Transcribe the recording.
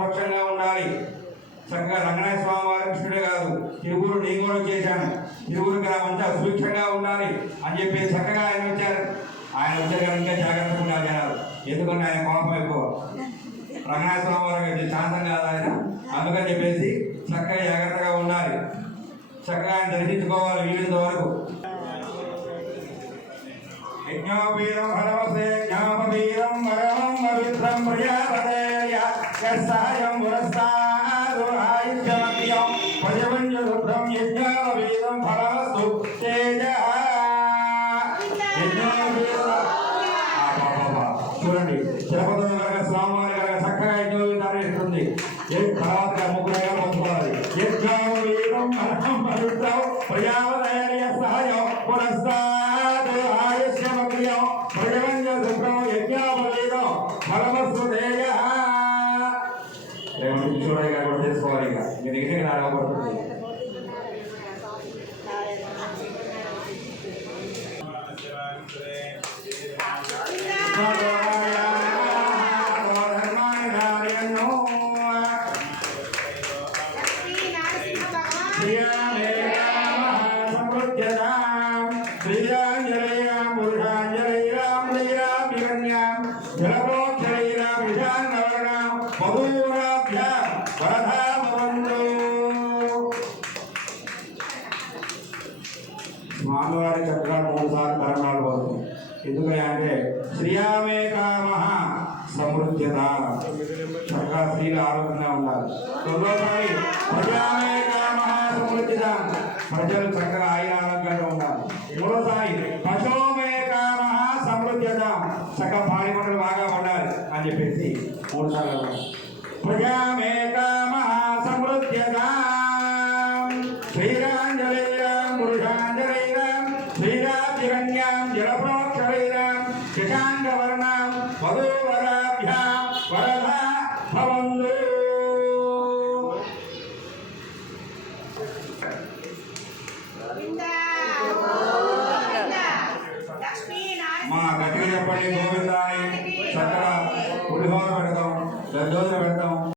సురక్షంగా ఉండాలి. చక్కగా రంగనాథ స్వామి వారి కృష్ణుడే కాదు, తిరువురు నేను కూడా చేశాను, తిరువురు గ్రామంతా సుభిక్షంగా ఉండాలి అని చెప్పి చక్కగా ఆయన వచ్చారు. ఆయన వచ్చే ఇంకా జాగ్రత్తగా ఉండాలి జనాలు, ఎందుకంటే ఆయన కోపం ఎక్కువ. రంగనాథ స్వామి వారికి శాంతం కాదు ఆయన, అందుకని చెప్పేసి చక్కగా జాగ్రత్తగా ఉండాలి, చక్కగా ఆయన దర్శించుకోవాలి వీళ్ళంత వరకు. యజ్ఞోపీరం ఫలవసే జ్ఞాపవీరం వరమం పవిత్రం ప్రజాపతేయ యస్సాయం పురస్తాదు ఆయుష్యమగ్యం పజవంజరుద్రం యజ్ఞోపీరం ఫలవస్తు తేజః. చూడండి, తిరుపతి కనుక స్వామివారి కనుక చక్కగా యజ్ఞోపీతాన్ని ఇస్తుంది. తర్వాత ముగ్గురుగా పంచుకోవాలి. యజ్ఞోపీరం ఫలం పవిత్రం ప్రజాపతేయ యస్సాయం పురస్తాదు ఆయుష్యమగ్యం పజవంజరుద్రం యజ్ఞోపీతం ఫలవస్తు తేజః. చూడగా కూడా చేసుకోవాలి. ఇక మీరు ఇంటికి రాకపోతుంది. స్వామివారి చక్కగా 3 సార్లు కరణాలు వస్తుంది. ఎందుకంటే శ్రీయామే కామ సమృద్ధ్యత, చక్కగా స్త్రీలు ఆరోగ్యంగా ఉండాలి. రెండోసారి ప్రజామే కామ సమృద్ధిత, ప్రజలు చక్కగా ఆయుర ఆరోగ్యంగా ఉండాలి. మూడోసారి పశుమే కామ సమృద్ధ్యత, చక్కగా పాడి పంటలు బాగా ఉండాలి అని చెప్పేసి 3 సార్లు. ప్రజామే కామ సమృద్ధ్యత శ్రీరాంజలీరాం పురుషాంజలీరాం శ్రీరాభిరణ్యాం జలప్రోక్షరీరాం శశాంకవర్ణాం వధూవరాభ్యాం వరదా భవంతు. మా గట్టిగా చెప్పండి గోవిందాన్ని. చక్కగా పులిహోర పెడతాం, దద్దోజన పెడతాం.